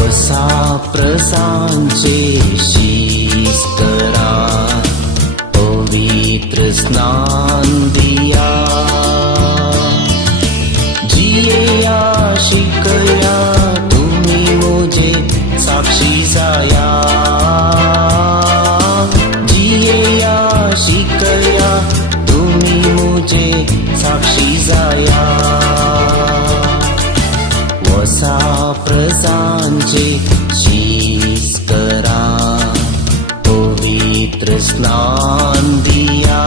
वसा प्रसांचे शीस करा, पवित्र स्नान दिया, जिये या शिकया तुम्ही मुझे साक्षी जाया, जिये या शिकया तुम्ही मुझे साक्षी जाया. वसा प्रसांचे शीस करा, पवित्र स्नान दिया.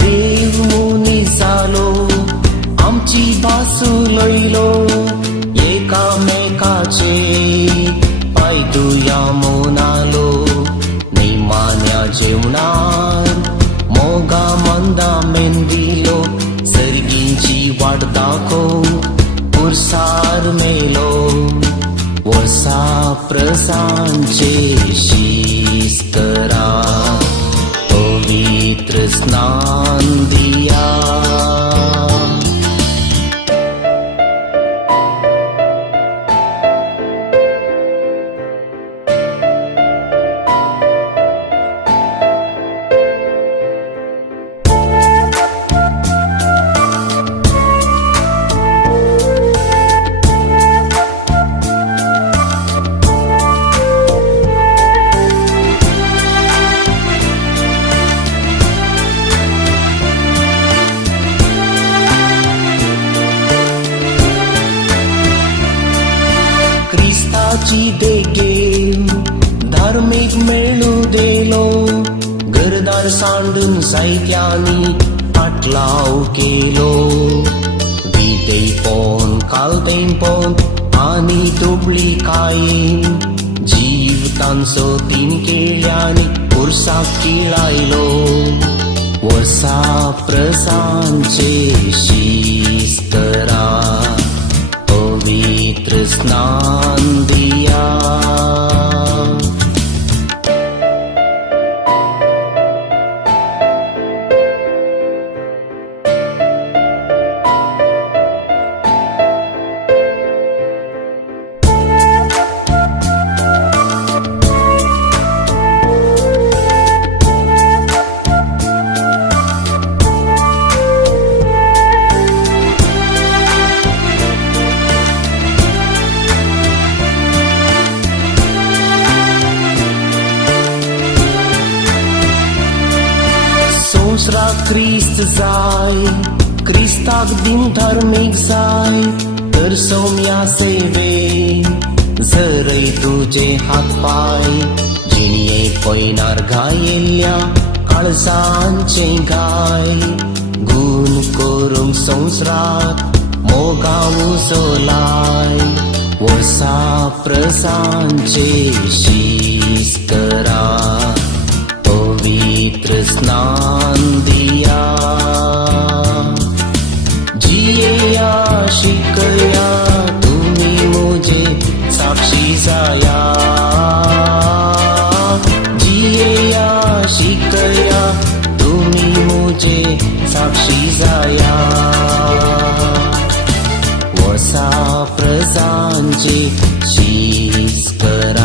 देव मुनी झालो, आमची बासू लयलो, एकामेकाचे पाय दुया मोनालो. नैमान्या जेवणार मोगा मंदा मेंदिलो, सर्गींची वाट दाखव पुरसार मेलो. वसा प्रसांचे शीस करा, पवित्र स्नान दिया. ख्रिस्ताची देगे धार्मिक मेळू देलो, घरदार सांडून साहित्यानी पाटलाव केलो. विटे पोन कालतेन पोन आनी दुबळी कायेन, जीव तांचो तीन केळ्यांनी पुरसाक किळायलो. वसा प्रसांचे शीस करा, पवित्र स्नान दिया. संसरा ख्रिस्त जाय, ख्रिस्ताक दिन धार्मिक जाय, तर सौम्या सेवे जरय तुझे हात पाय. जिणये पैनार घायेल्या काळजांचे गाय, गुण करूंक संवसाराक मोगाव सोलाय. वसा प्रसांचे शीस करा, पवित्र स्नान दिया. जिये या शिकया तुम्ही मुझे साक्षी जाया, जिये या शिकया तुम्ही मुझे साक्षी जाया. वसा प्रसांचे शीस करा,